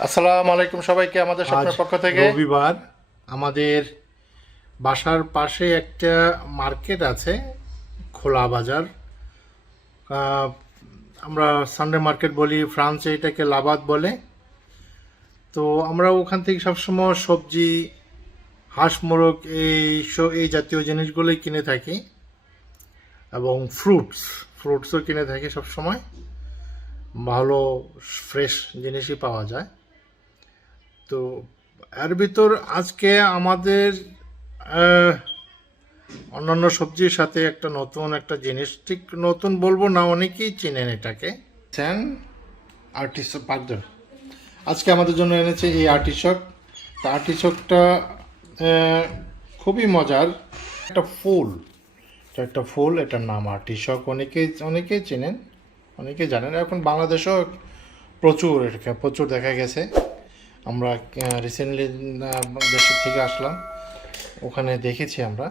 আসসালামু আলাইকুম সবাইকে আমাদের আজ স্বপ্নের পক্ষ থেকে। রবিবার। আমাদের বাসার পাশে একটা মার্কেট আছে, খোলা বাজার। আহ, আমরা সানডে মার্কেট বলি, ফ্রান্সে এটাকে লাবাদ বলে। তো আমরা ওখান থেকে সবসময় সবজি, হাঁস মোরগ এই জাতীয় জিনিসগুলোই কিনে থাকি, এবং ফ্রুটসও কিনে থাকি সবসময়। ভালো ফ্রেশ জিনিসই পাওয়া যায়। তো এর ভিতর আজকে আমাদের আহ, অন্যান্য সবজির সাথে একটা জিনিস, ঠিক নতুন বলবো না, অনেকেই চিনেন এটাকে। স্যান আর্টিসক পাকদর আজকে আমাদের জন্য এনেছে এই আর্টিচক। তা আর্টিচকটা খুবই মজার একটা ফুল। এটা একটা ফুল, এটার নাম আর্টিচক। অনেকেই চেনেন, অনেকেই জানেন। এখন বাংলাদেশেও প্রচুর দেখা গেছে। আমরা রিসেন্টলি দেশের থেকে আসলাম, ওখানে দেখেছি আমরা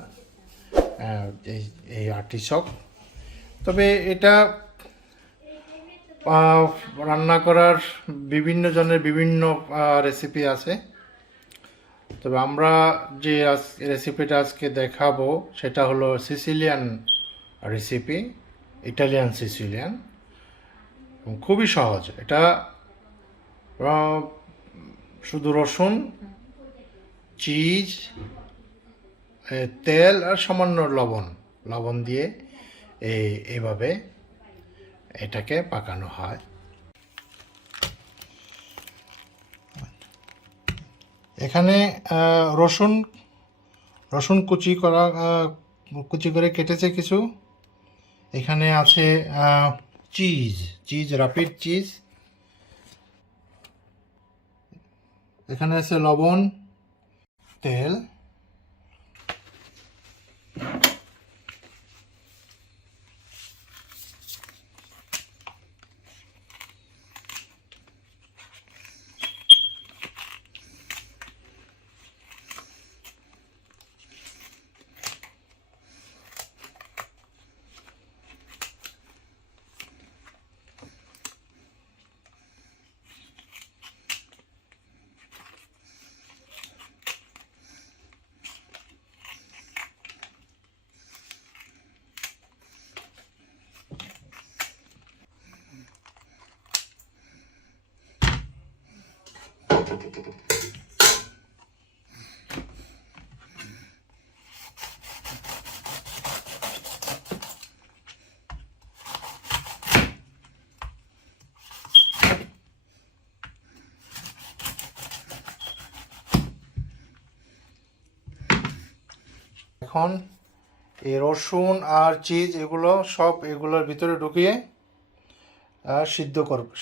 এই এই আর্টিচক। তবে এটা রান্না করার বিভিন্ন জনের বিভিন্ন রেসিপি আছে। তবে আমরা যে রেসিপিটা আজকে দেখাবো সেটা হলো সিসিলিয়ান রেসিপি, ইটালিয়ান সিসিলিয়ান। খুবই সহজ এটা। আহ, শুধু রসুন, চিজ, তেল আর সামান্য লবণ লবণ দিয়ে এইভাবে এটাকে পাকানো হয়। এখানে রসুন রসুন কুচি করে কেটেছে কিছু। এখানে আছে চিজ, রাপিড চিজ। এখানে আছে লবণ, তেল, এখন এই রসুন আর চিজ এগুলোর ভিতরে ঢুকিয়ে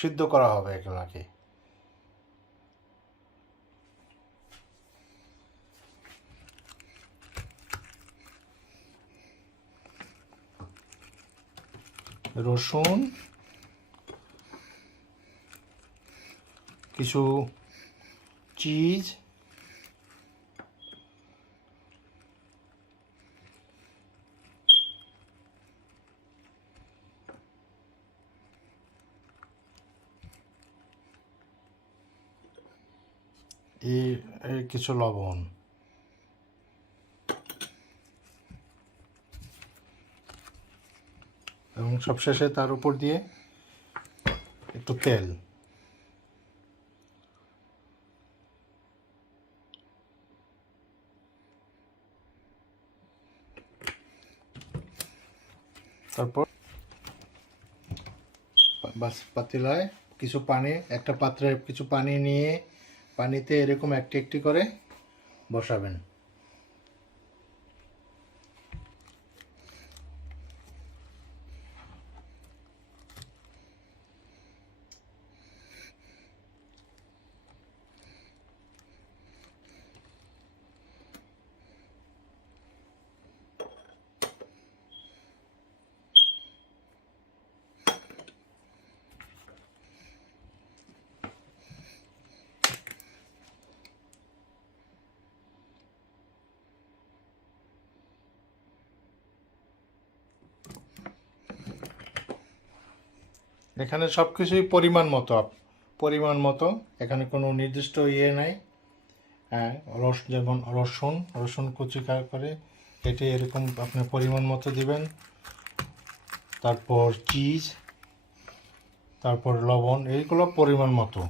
সিদ্ধ করা হবে এগুলোকে। রসুন, কিছু চিজ, কিছু লবণ, এবং সবশেষে তার উপর দিয়ে একটু তেল। তারপর পাতিলায় একটা পাত্রে কিছু পানি নিয়ে পানিতে এরকম একটি একটি করে বসাবেন। এখানে সব কিছুই পরিমাণ মতো পরিমাণ মতো, এখানে কোনো নির্দিষ্ট ইয়ে নাই। হ্যাঁ, যেমন রসুন কুচি করে কেটে এরকম আপনি পরিমাণ মতো দিবেন। তারপর চিজ, তারপর লবণ, এইগুলো পরিমাণ মতো।